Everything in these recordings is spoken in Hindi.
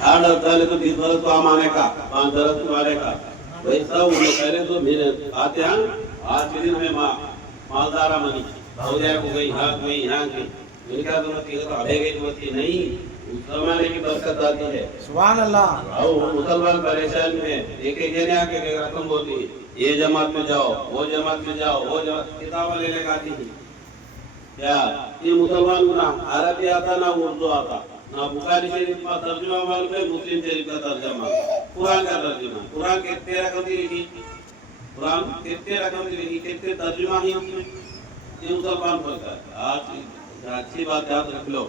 8 डाले तो 20 बरस तो हम आने का, 5 बरस तो आने का। वैसा वो लोग कह रहे तो मेरे आते हैं आज के दिन हमें मालदारा मनी हो जाए को गई यहाँ की इनका तो मत तो अबे गई मत नहीं उस जमाने की बरकत आती है। सुभान अल्लाह। और मुसलमान परेशान में एक एक जने आके रकम बोलती ये जमात में जाओ वो जमात में जाओ वो जमात किताब ले लेकर आती है क्या ये मुसलमान को ना अरबी आता ना उर्दू आता ना बुखारी शरीफ का तर्जुमा मालूम है मुस्लिम शरीफ का तर्जुमा कुरान का तर्जुमा कुरान कितने रकम की लिखी कुरान कितने रकम की लिखी कितने तर्जुमा ही उसमें ये मुसलमान बोलता है। आज अच्छी बात याद रख लो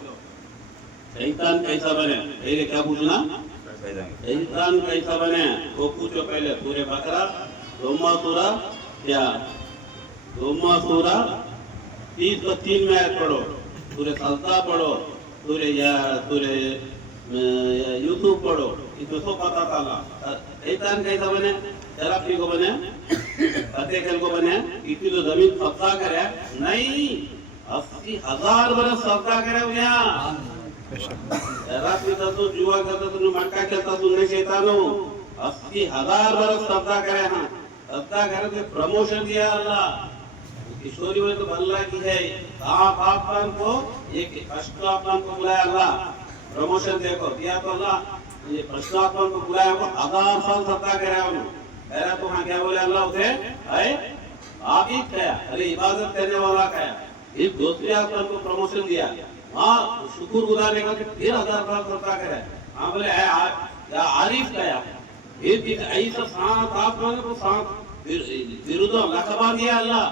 शैतान कैसा बने पहले क्या पूछना शैतान कैसा बने वो पूछो पहले सूरह बकरा दोमा सूरा क्या दोमा सूरा 30-3 में आयत पढ़ो सूरह सजदा पढ़ो सूरह यूसुफ पढ़ो इसमें सब पता चला शैतान कैसा बने शराबी को बने फतेह को बने इतनी तो जमीन सब्जा करे नहीं 80,000 बरस सब्जा करे यहाँ शराब पीता तो जुआ करता तो मटका खेलता तो नहीं शैतान हो 80,000 बरस सब्जा करे हाँ सब्जा करे तो प्रमोशन दिया अल्लाह किशोरी में तो अल्लाह की है आप को एक फर्स्ट आपन को बुलाया अल्लाह प्रमोशन देखो दिया तो अल्लाह ये फर्स्ट आपन को बुलाया को 1000 साल सब्जा करे उन्होंने तो हाँ क्या बोले अल्लाह उसे अरे आप ही क्या अरे इबादत करने वाला क्या इस दूसरे आपन को प्रमोशन दिया हाँ शुक्र गुजारने का 1000 साल सब्जा करे हाँ बोले आरिफ क्या ये ऐसा साथ आप को साथ विरुद्ध लकबा दिया अल्लाह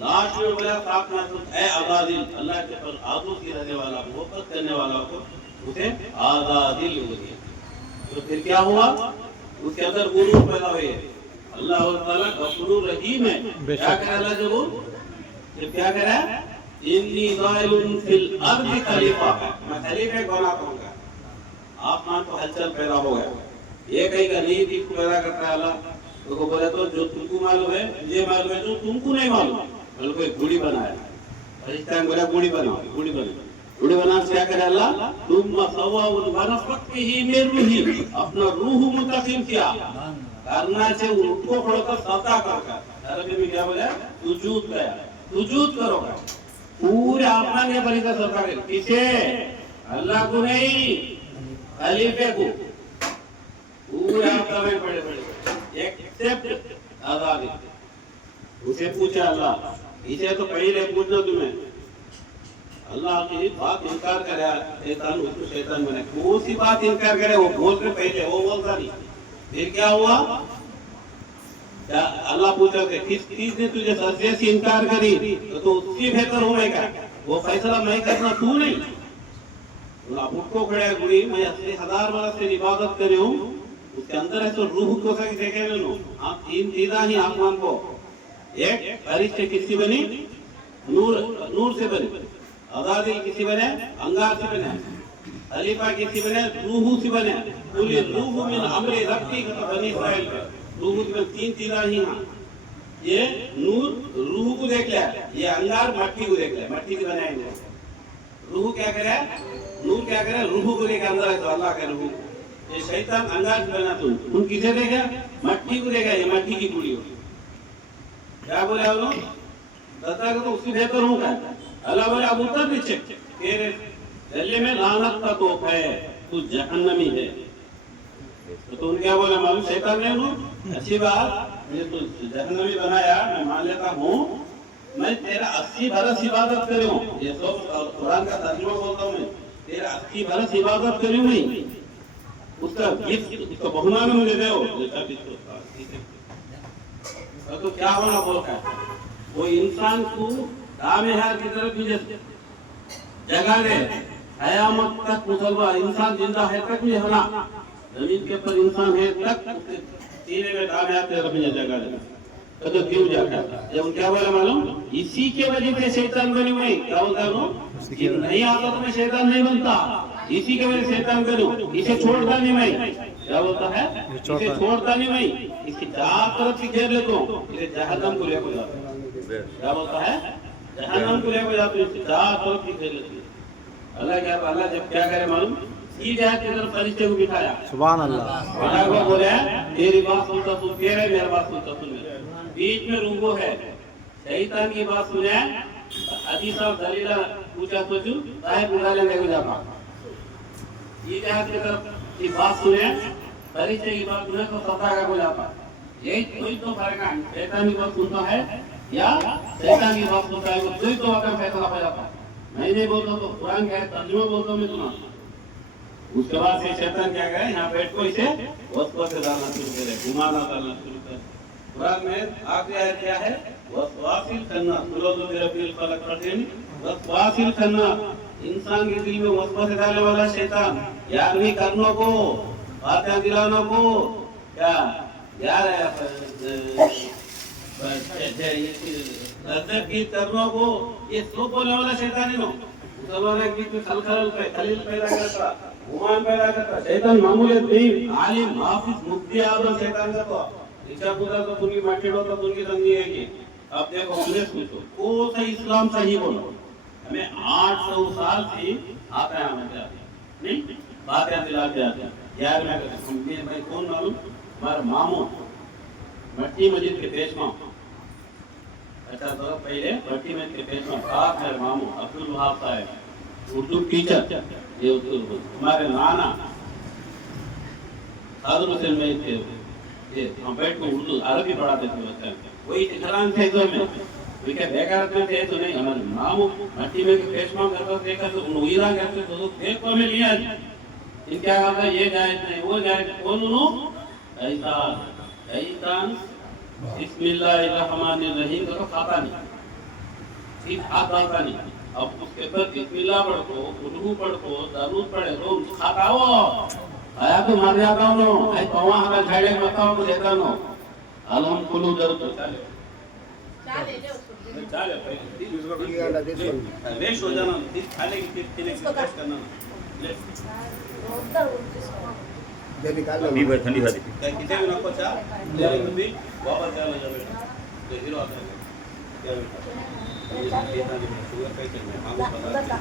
लास्ट में बोला साथ में तो ऐ आजादिल अल्लाह के पर आदू की रहने वाला मोहब्बत करने वाला को उसे आजादिल हो गया। तो फिर क्या हुआ उसके अंदर गुरूर पैदा हुए अल्लाह ताला गफूरुर रहीम है क्या करे अल्लाह जब क्या करे इन्नी जाइलुन फिल अर्द खलीफा मैं खलीफा बनाता हूँ आसमान को हलचल पैदा हो गया ये कहीं का नहीं दिख पैदा करता है अल्लाह तो बोले तो जो तुमको मालूम है ये मालूम है जो तुमको नहीं मालूम बोले कोई गुड़ी बनाया फरिश्ता बोला गुड़ी बनाओ गुड़ी बना क्या करे अल्लाह तुम सवाउन वनफखिही मिन रूही अपना रूह मुंतकिल किया करना से उनको खोलकर सत्ता कर अरबी में क्या बोला सुजूद करो पूरे आसमान के बड़ी का सत्ता कर किसे अल्लाह को नहीं खलीफे को पूरे आसमान में बड़े एक्सेप्ट आजादी उसे पूछा अल्लाह इसे तो पहले पूछना तुम्हें अल्लाह की बात इनकार करे शैतान उसको शैतान बने कौन सी बात इनकार करे वो बोल के पहले वो बोलता नहीं फिर क्या हुआ क्या अल्लाह पूछा कि किस चीज ने तुझे सजदे से इनकार करी तो उसकी बेहतर हूं मैं क्या वो फैसला मैं करना तू नहीं अल्लाह उठको खड़े गुड़ी मैं 80,000 बरस से इबादत कर रही हूँ उसके अंदर है तो रूह को सही देखे मैंने आप 3 चीज़ा ही आसमान को एक फरिश्ते किसी बनी नूर से बने आजादी किसी बने अंगार से बने खलीफा किसी बने रूह से बने पूरी रूह में अमरे रब्बी का बनी इस्राइल का रूह में 3 चीज़ा ही हैं ये नूर रूह को देख लिया ये अंगार मट्टी को देख लिया मट्टी से बनाएंगे रूह क्या करे नूर क्या करे रूह को लेकर अंदर है तो अल्लाह का रूह ये शैतान अंगार बना तुम किसे देगा मट्टी को देगा ये मट्टी की कुड़ी होगी क्या बोले आप लोग बता तो उसकी बेहतर हूँ क्या अल्लाह बोले अब उतर नीचे तेरे जल्ले में लानत का तोप है तू जहन्नमी है तो उन क्या बोला मालूम शैतान ने उन्होंने अच्छी बात मुझे तो जहन्नमी बनाया मैं मान लेता हूँ मैं तेरा 80 बरस इबादत करूँ ये तो कुरान का तर्जुमा बोलता हूँ मैं तेरा 80 बरस इबादत करूँ नहीं उसका गिफ्ट उसका बहुमान मुझे दो तो क्या होना बोलता है वो इंसान को दामेहार की तरफ भी जगह दे कयामत तक मुसलमान इंसान जिंदा है तक भी होना जमीन के ऊपर इंसान है तक सीने में दामेहार की तरफ जगह दे तो क्यों जाता जब क्या बोला मालूम इसी के वजह से शैतान बनी हुई क्या बोलता है नहीं आता तो मैं शैतान नहीं बनता इसी के वजह से शैतान बनूं इसे छोड़ता नहीं मैं क्या बोलता है इसे छोड़ता नहीं मैं इसकी चार तरफ से घेर लेता हूँ इसे जहन्नम को लेकर जाता हूँ क्या बोलता है जहन्नम को लेकर जाता हूँ इसकी चार तरफ से घेर लेती है अल्लाह जब क्या करे मालूम सीधे हाथ की तरफ फरिश्ते को बिठाया, सुभान अल्लाह। बिठा को बोले तेरी बात सुनता सुन, तेरे मेरी बात सुनता सुन। बीच में रूबो है, शैतान की बात सुने। हदीस और दलीला पूछा सोचू साहेब उड़ा लेने को जाता, सीधे हाथ की तरफ की बात सुने, फरिश्ते की बात सुने तो सता का को जाता। यही कोई तो फर्क है, शैतान की बात सुनता है या शैतान की बात सुनता है, वो कोई तो आकर फैसला हो जाता है। मैं नहीं बोलता तो कुरान क्या है, तर्जुमा बोलता हूँ मैं सुना। उसके बाद से शैतान क्या करे, यहाँ बैठ को इसे वसवसे डालना शुरू करे, घुमाना डालना शुरू करे। कुरान में आखिरी आयत क्या है, वसवासिल खन्ना, सुरोज़ बिरब्बिल फलक पढ़ें, वसवासिल खन्ना, इंसान के दिल में वसवसे डालने वाला शैतान, यारवी करने को, बातें दिलाने को, क्या यार लज्जत की करने को, ये सब बोलने वाला शैतान ही नो। मुसलमान के बीच में खलील पैदा करता, गुमान पैदा करता। शैतान मामूली नहीं, आलिम हाफिज मुफ्ती आदम शैतान का तो इच्छा खुदा तो तुमकी माटी हो तो तुमकी संगी है कि अब देखो मुझे पूछो को सही इस्लाम सही बोलो। हमें 800 साल से आता है हमें नहीं बातें दिलाते आते यार। मैं कौन मालूम, हमारा मामू मट्टी मस्जिद के पेशवा, अच्छा तो पहले मट्टी मस्जिद के पेशवा साहब मेरे मामू अब्दुल वहाब साहब उर्दू टीचर, ये उर्दू हमारे नाना साधु हुसैन में थे, ये हम बैठ को उर्दू अरबी पढ़ाते थे बच्चे, वही इखलान थे तो में वे क्या बेकार में थे तो नहीं। हमारे मामू मट्टी में के पेशवा करता देखा तो उन्होंने करते तो देखो में लिया इनका कहता ये जायज नहीं वो जायज कौन उन्हों ऐसा शैतान बिस्मिल्लाहिर्रहमानिर्रहीम तो खाता नहीं, ठीक हाथ डालता नहीं। अब उसके ऊपर बिस्मिल्लाह पढ़ को, कुल्हू पढ़ को, दरूद पढ़े तो खाता हो आया तो मार जाता हूं नो, आई पवा हमारा झाड़े में बताओ तो देता नो अलहम कुल्हू दरूद तो चले वेश हो जाना, फिर खाने की फिर पीने की कोशिश करना अभी भाई ठंडी खाती कितने भी नको चा ले भी वापस चला जा बेटा तो हीरो आता है क्या बेटा ये शुगर पैकेट में मांगो पता